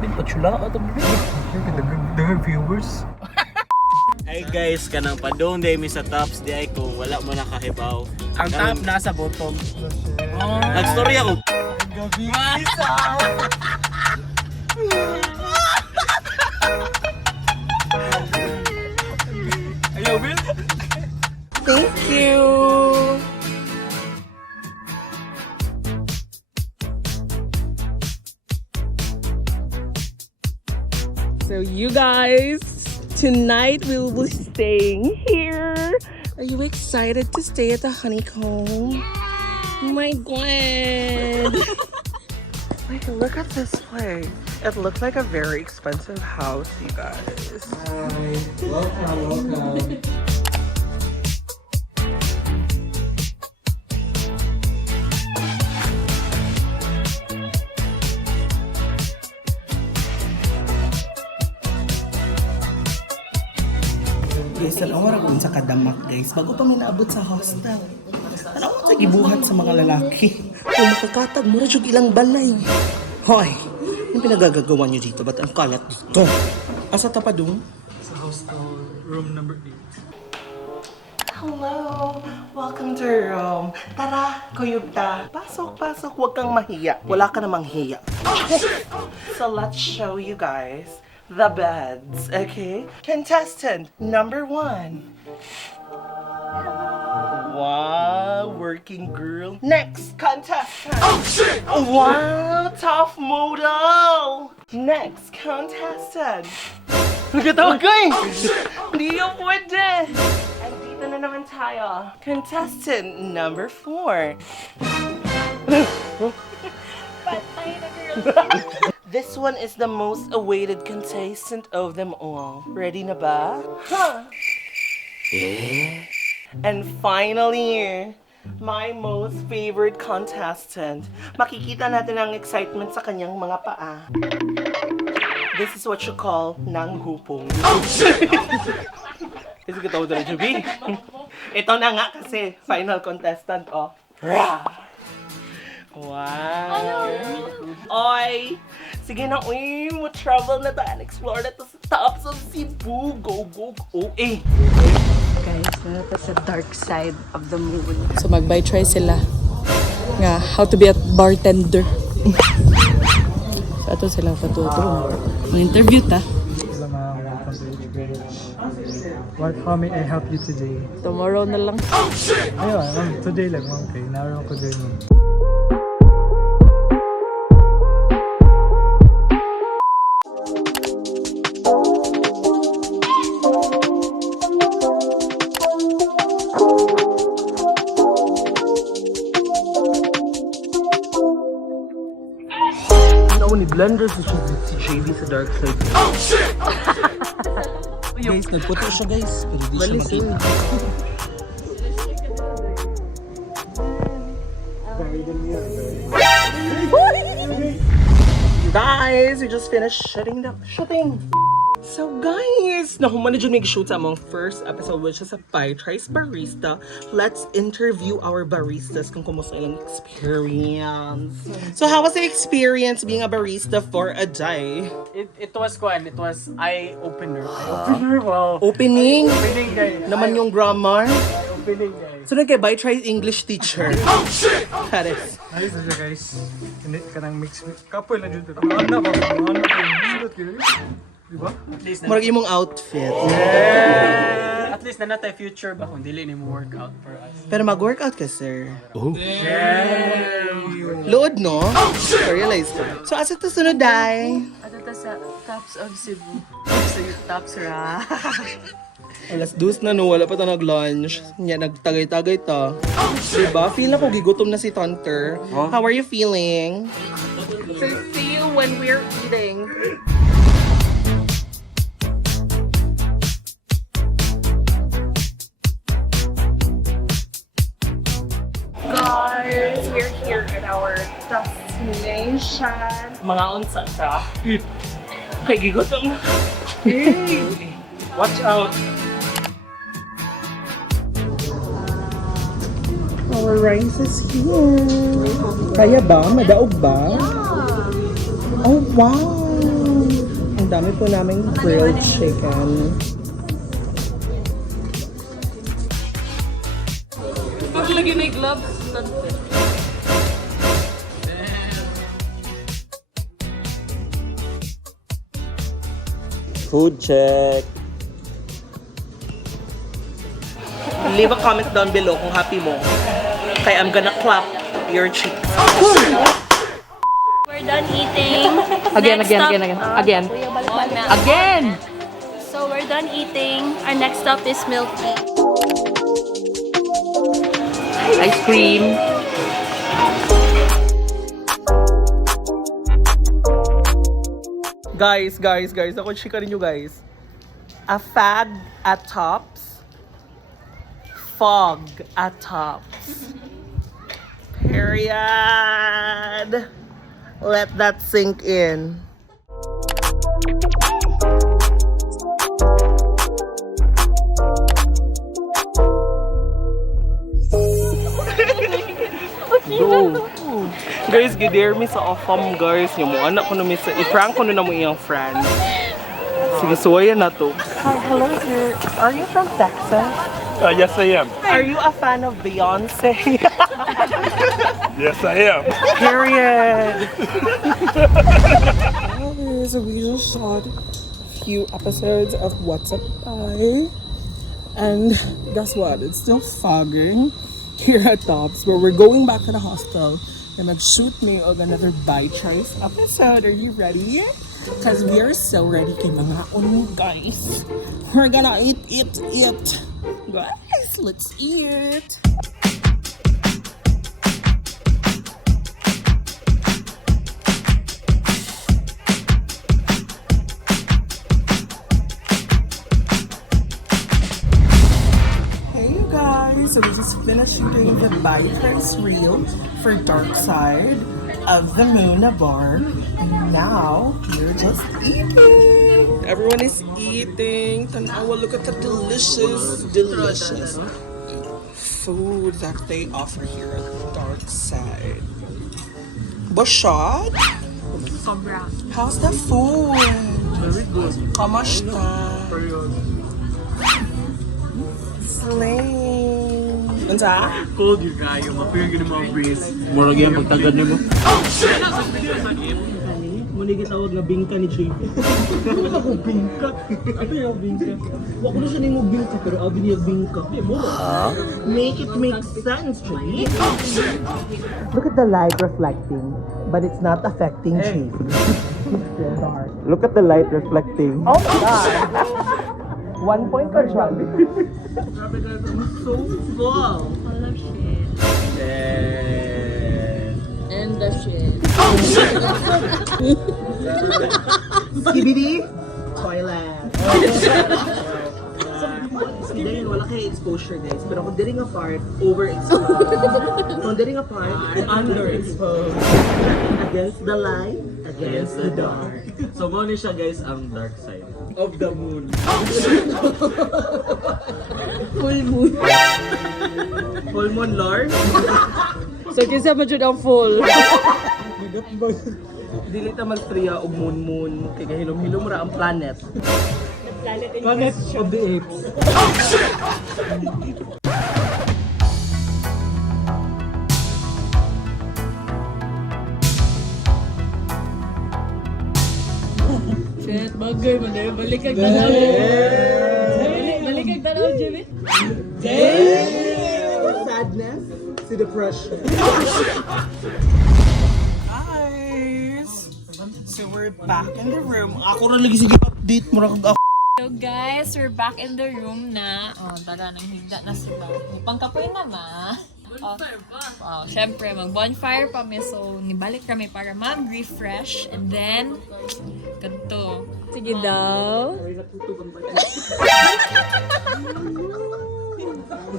Bin pachula ato mo. The viewers. Hey guys, kanang padong day mi sa tops di ay ko wala mo nakahibaw. Ang top nasa bottom. Nag-story ako. Gabi. Ayaw, Bill. Thank you. So you guys, tonight we will be staying here. Are you excited to stay at the Honeycomb? My God! Like, look at this place. It looks like a very expensive house, you guys. Hi. Welcome. Guys, tanawa rin sa kadamak, guys. Bago pa may naabot sa hostel. Tanawa sa gibuhat sa mga lalaki. Kung makakatag, mura jug ilang balay. Hoy, yung pinagagagawa niyo dito? Ba't ang kalat dito? Asa tapadong? Sa hostel, room number 8. Hello! Welcome to your room. Tara, kuyog ta. Pasok, pasok. Huwag kang mahiya. Wala ka namang hiya. So let's show you guys the beds, okay? Contestant number 1. Wow, working girl. Next contestant. Oh shit! Wow, tough model. Next contestant. Nagkatawag ko eh! Hindi yung pwede! Andito na naman tayo. Contestant number 4. Patay na girl. This one is the most awaited contestant of them all. Ready na ba? Huh? Yeah. And finally, my most favorite contestant. Makikita natin ang excitement sa kanyang mga paa. This is what you call nanghupong. Kasi katawa na rin, Jayvee. Ito na nga kasi, final contestant, oh. Wow! Oy! Sige na, uy, mo travel na tayo, explore na to sa tops of Cebu. Go, go, go! Eh! Guys, nata sa dark side of the moon. So mag-BAI Tries sila nga how to be a bartender. So ato sila patuturo. Mag-interview ta. Hello ma'am, welcome to experience. How may I help you today? Tomorrow na lang. Ayun, ma'am, today lang ma'am. Okay, naroon ko din ma'am. Ni blender si Jayvee sa dark side. Oh shit! Guys, nagputo siya guys. Pero di siya makita. Guys, we just finished shooting. So guys, nahuman na dyan mag-shoot sa among first episode which is a BAI Tries barista. Let's interview our baristas kung kumusta yung experience. So how was the experience being a barista for a day? It was eye-opener. Wow. Opening? Opening, guys. Naman yung grammar? Opening, guys. So nagkay BAI Tries English teacher. Oh shit! Paris. Ayos na siya guys. Hindi ka nang mix. Kapoy lang dito. Ano ba? Ano ba? Diba? At least Marag imong outfit. At least na natay future ba kung dili ni mo workout for us. Pero mag-workout ka, sir. Load, no? Realize ko. So, asa ito sunod, Day? Ato ta sa tops of Cebu. Sa tops ra. Alas 2 na, no? Wala pa ta nag-lunch. Nga, nagtagay-tagay ta. Diba? Feel na ko gigutom na si Thonter. How are you feeling? So, see you when we're eating. Guys, we're here at our destination. Mga unsa ta. Kay gigutom. Watch out. Our rice is here. Kaya ba? Madaog ba? Oh, wow! dami po naming grilled chicken. Paglagyan na yung gloves. Food check. Leave a comment down below kung happy mo. Kaya I'm gonna clap your cheeks. We're done eating. Again. So we're done eating. Our next stop is milk tea. Ice cream. Guys, ako chika rin nyo guys. A fag at tops. Fog at tops. Period. Let that sink in. Go. Guys, gider mi sa offam guys. Yung mga anak ko na mi sa i-prank ko na mo iyang friend. Sige, suwayan na to. Hi, hello sir. Are you from Texas? Yes, I am. Are you a fan of Beyonce? Yes, I am. Period. So we just shot a few episodes of What's Up Bai. And guess what? It's still fogging here at Tops, where we're going back to the hostel and nag-shoot me of another BAI Tries episode. Are you ready? Because we are so ready kay mga guys. We're gonna eat. Guys, let's eat. So we just finished shooting the BAI Tries reel for Dark Side of the Moon bar, and now we're just eating. Everyone is eating. Tanawa, look at the delicious food that they offer here at Dark Side. Bashad? Sobra. How's the food? Very good. Kamusta? Period. Slay. Unsa? Cold yung kayo. Mapirigin yung mga breeze. Murag yan pagtagad nimo. Muna gitawag nga bingka ni Jayvee. Ano ako bingka? Ano yung bingka? Wako na siya nimo bingka pero abi niya bingka. Make it make sense, Jayvee. Look at the light reflecting, but it's not affecting Jayvee. It's still dark. Look at the light reflecting. Oh my God! 1 point ka dyan. So full. Full of shit. And the shit. Skibidi? Toilet. Dianne, wala kayo exposure guys. Pero kung diri nga part, overexposed. Kung diri nga part, underexposed. Against the light, against the dark. So mo ni siya guys ang dark side. Of the moon. Full moon. Full moon, Lord. So kinsa man jud ang full. Dili ta magstriya og moon. Kaya hilom-hilom ra ang planet. Planet of the Apes. Shit, bagay man eh. Balik kag dalaw. Balik kag dalaw, Jayvee. Sadness to depression. Guys, so we're back in the room. Ako na lagi sige update mo ra kag So guys, we're back in the room na. Oh, tara nang higda na sila. Pangkapoy na ma. Bonfire pa. Wow, syempre mag-bonfire pa mi. So nibalik kami para mag-refresh and then kanto. Sige daw.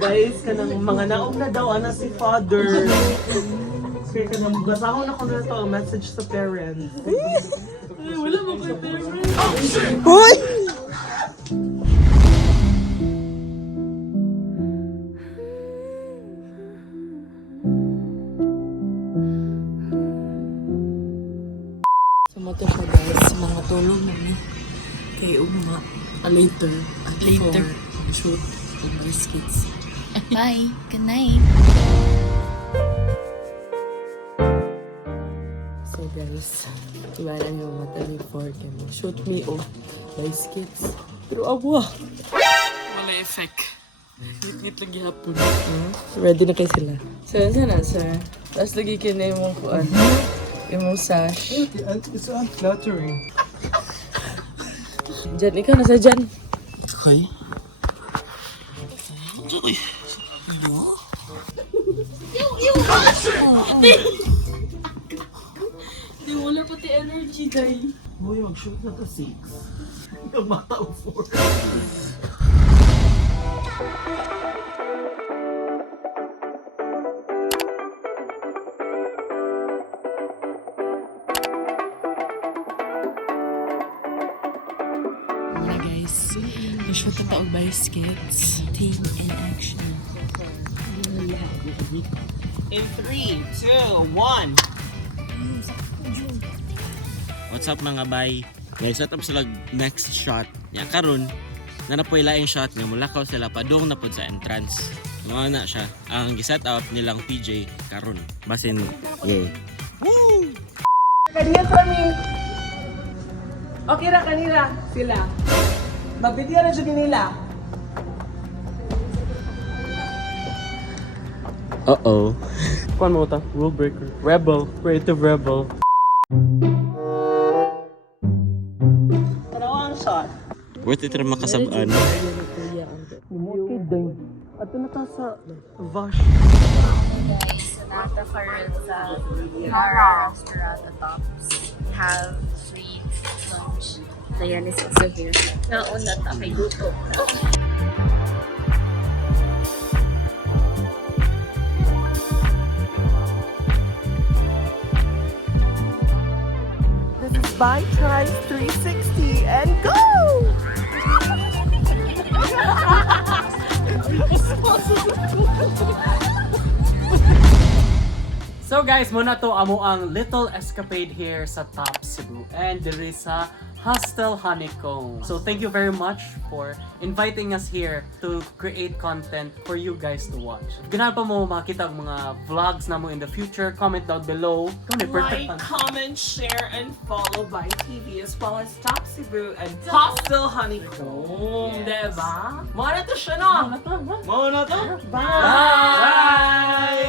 Guys, kanang mga naog na daw ana si father. Kaya kanang basahon ako na to message sa parents. Wala mo kay parents. Hoy! Sumato siya guys, mga tulog na ni. kay Uma. Later. At later. Shoot. Kung biscuits. Bye. Good night. So guys, iba lang yung mata ni Ford. Shoot me biscuits. Pero awa. Wala effect. Ngit lagi hapon. Ready na kayo sila. So, sana sir. Tapos lagi kayo na yung kuan. Yung sash. It's unflattering. Jan, ikaw nasa dyan. Okay. Di wala pati energy, Day. Boy, mag-shoot na to 6. Yung mata o 4. Wala guys. Na-shoot na taog biscuits. Team in action. In 3, 2, 1. What's up mga bay? Guys, set up sila next shot. Ya karon, nanapoy laing shot nga mulakaw sila padung na pud sa entrance. Mga na siya. Ang gi-set up nilang PJ karon. Basin, yeah. Woo! Kadiyan kami. Okay ra kanila sila. Mabigyan na siya nila. Uh-oh. Kuan mo ta? Rule breaker. Rebel. Creative rebel. Tarawang shot. Worth it rin makasabaan. Okay, Day. Ato na ta sa Vash. Guys, nakaka-rin sa restaurant at Tops. Have free lunch. Dianne is also here. Nauna ta kay gutom na. This is BAI Tries 360 and go! So guys, muna to amo ang little escapade here sa Top Cebu and there is sa Hostel Honeycomb. So thank you very much for inviting us here to create content for you guys to watch. Ganahan pa mo makita ang mga vlogs na mo in the future, comment down below. Like, comment, share, and follow BAI TV as well as Top Cebu and Hostel Honeycomb. Yes. Diba? Muna to siya no? Muna to? Bye! Bye!